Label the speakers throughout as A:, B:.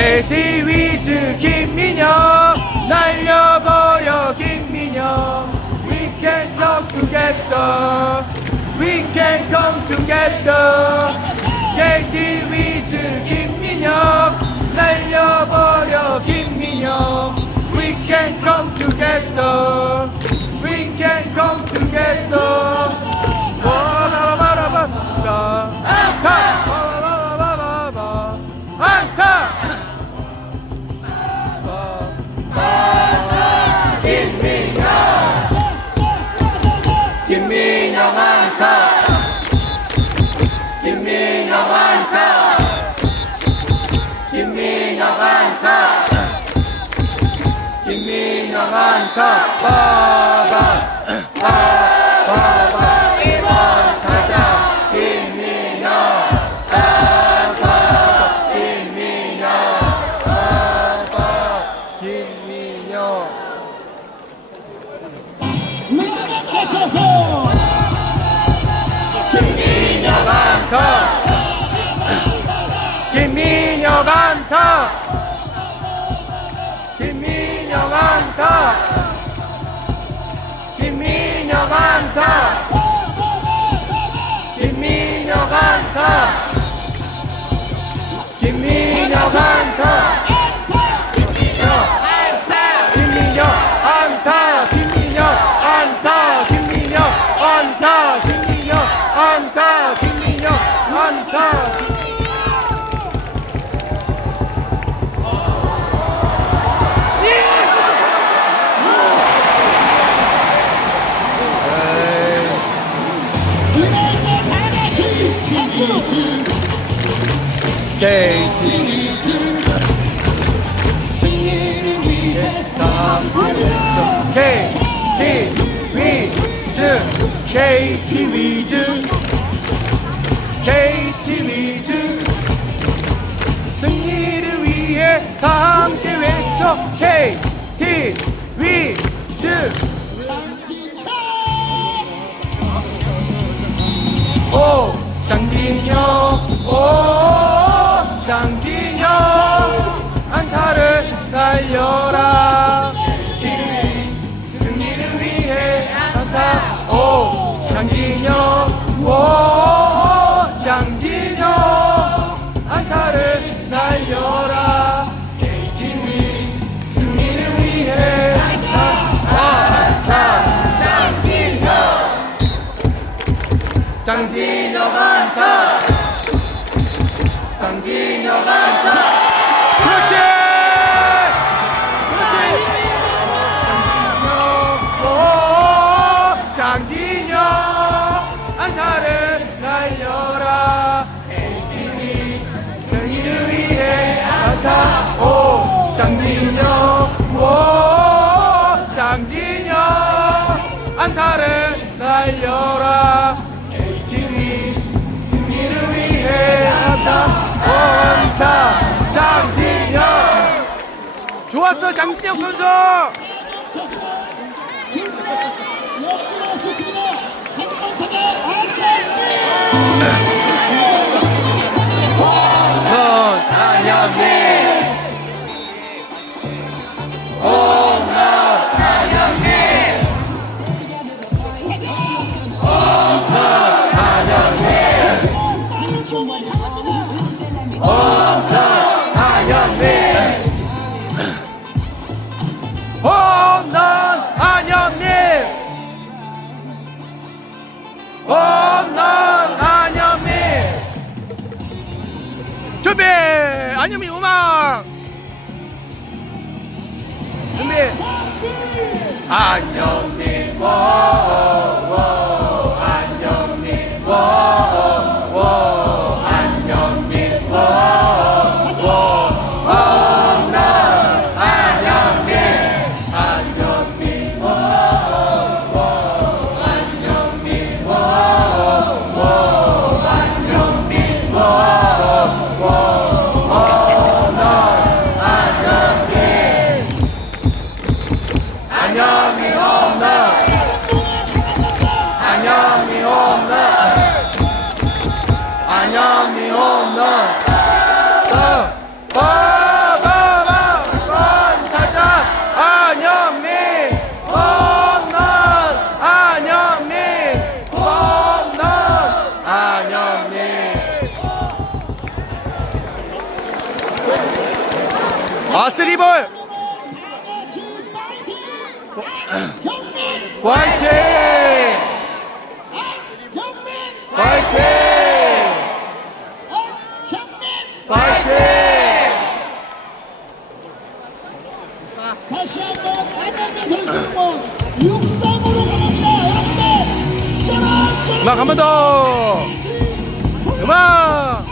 A: 제디 위즈 김민영 날려버려 김민영 We can come together We can come together 제디 위즈 김민영 날려버려 김민영 We can come together We can come together ワ
B: ン、ト、深刻 데이지
A: KT위즈 KT위즈 KT위즈 승리를 위해 다 함께 외쳐 KT위즈 장진영 안타 장진영 안타 좋았어 장진영 선수. 준비! 안유미 음악! 준비! 안녕히 아 쓰리볼!
B: 안현민!
A: 화이팅
B: 안현민!
A: 화이팅
B: 안현민!
A: 화이팅
B: 다시 한번 안현민 선수 6-3으로 갑니다 여러분들
A: 음악 한번 더 음악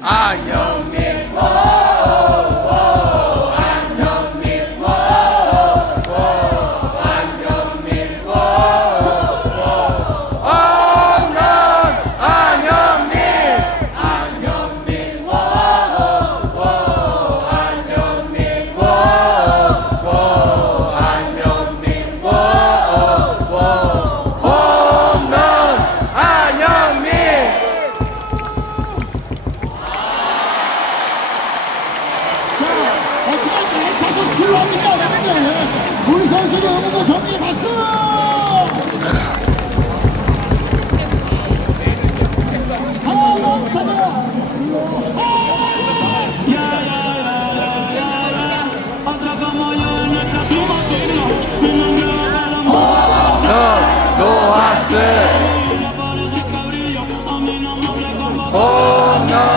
A: 안녕민
B: 우리 선수들 응원과 경기 박수! 사랑 가자!
A: Oh no!